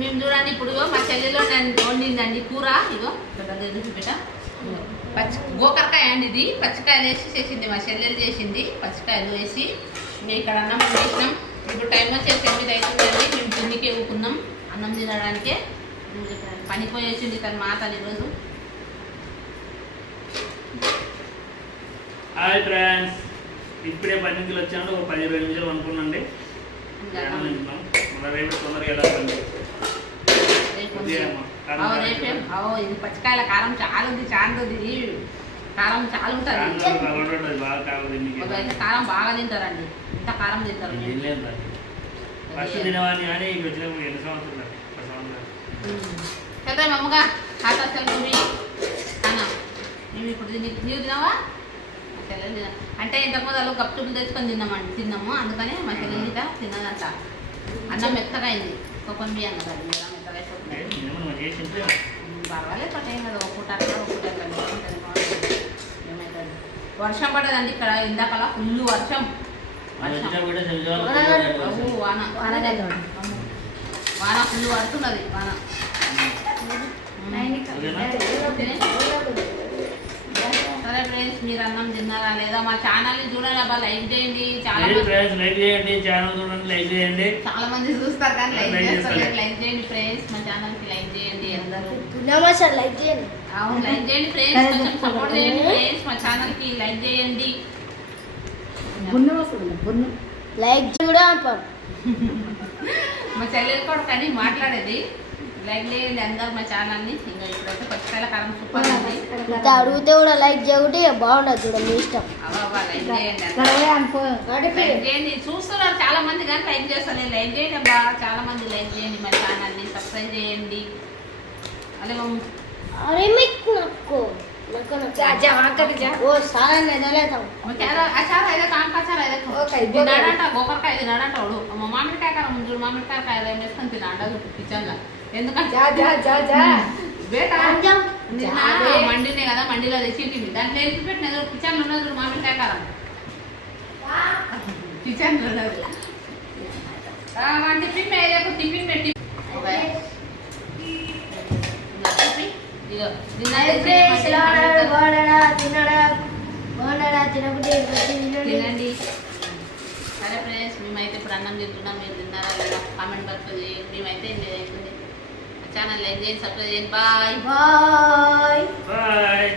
మేము చూడండి ఇప్పుడు మా చెల్లెలో వండిందండి కూర. ఇగో చూపిట గోకరకాయ అండి, ఇది పచ్చికాయలు వేసి చేసింది మా చెల్లెలు చేసింది. పచ్చికాయలు వేసి మేము ఇక్కడ అన్నం వేసినాం. ఇప్పుడు టైం వచ్చేసి 8 అవుతుందండి. మేము తిండికి ఊకున్నాం అన్నం తినడానికే. పనిపోయి వచ్చింది తన మాతలు ఈరోజు. హాయ్ ఫ్రెండ్స్, ఇప్పుడే 10 నిమిషాలు వచ్చాను. ఒక 10-20 నిమిషాలు అనుకున్నాండి. రేపు తొందరగా వెళ్ళాలండి. ఇది పచ్చికాయల కారం చాలా ఉంది, కారం చాలా ఉంటుంది. కారం బాగా తింటారండి, ఇంత కారం తింటారు. ఫస్ట్ తినవాని కానీ వచ్చినప్పుడు ఎన్ని సంవత్సరాలు చదువు మమ్మగా హాట్ అసలు అన్నా మేము ఇప్పుడు నీవు తినవా? మా చెల్లెలు తిన అంటే ఇంతకుముందు అలా గప్చులు తెచ్చుకొని తిన్నాము. అందుకని మా చెల్లెలు తిన్నదంట. అన్నం మెత్తగా అయింది, కొబ్బరి బియ్యం కదా మెత్తగా అయిపోతుంది. పర్వాలేదు పట్టేం కదా, ఒక్కట ఏమవుతుంది. వర్షం పడదండి ఇక్కడ ఇందాకలా ఫుల్ వర్షం. వాన ఫుల్ పడుతున్నది. వాన సరే ఫ్రెండ్స్, మీరు అన్నం తిన్నారా లేదా? మా ఛానల్ ని చూడండి అబ్బా, లైక్ చేయండి. చాలా మంది చూస్తారు కానీ లైక్ చేస్తారు. లైక్ చేయండి ఫ్రెండ్స్, మా ఛానల్ కి లైక్ చేయండి అందరూ. అవును, లైక్ చేయండి ఫ్రెండ్స్, కొంచెం సపోర్ట్ చేయండి ఫ్రెండ్స్. మా ఛానల్ కి లైక్ చేయండి. మా చెల్లెలు కూడా కానీ మాట్లాడేది. లైక్ చేయండి అందరు మా ఛానల్ ని. ఇంకా ఇప్పుడైతే పచ్చికాయల కారం సూపర్ ఉంది. అడిగితే కూడా లైక్ చేయకుంటే బాగుండదు చూడ, మీ ఇష్టం. లైక్ చేయండి. చూస్తున్నారు చాలా మంది కానీ లైక్ చేస్తారు. లైక్ చేయండి అబ్బా, చాలా మంది లైక్ చేయండి. మా ఛానల్ ని సబ్స్క్రైబ్ చేయండి. अरे मैं नको जा जा वहां कर जा वो सारा नहीं ले था अच्छा है काम का अच्छा है देखो తినాడంట గోకరకాయ తినాడంట వాడు. మామిడికాయ కారం ముందు మామిడికాయ కాయ వేసుకొని తినాడ కిచెన్ లో. ఎందుకంటే जा जा जा जा బేటా మండినే కదా, మండిలో తెచ్చింది. దాంట్లో వేసి పెట్టిన కిచెన్ లో ఉన్నది మామిడికాయ కారం. కిచెన్ లో ఉన్నది టిఫిన్ ఏదో టిఫిన్ పెట్టి తినండి. సరే ఫ్రెండ్స్, మేమైతే ఇప్పుడు అన్నం తింటున్నాం. మీరు తిన్నారా లేదా కామెంట్ బాక్స్ చేయండి. మేమైతే అవుతుంది. ఛానల్ లైక్ చేయండి, సబ్స్క్రైబ్ చేయండి. Bye bye bye.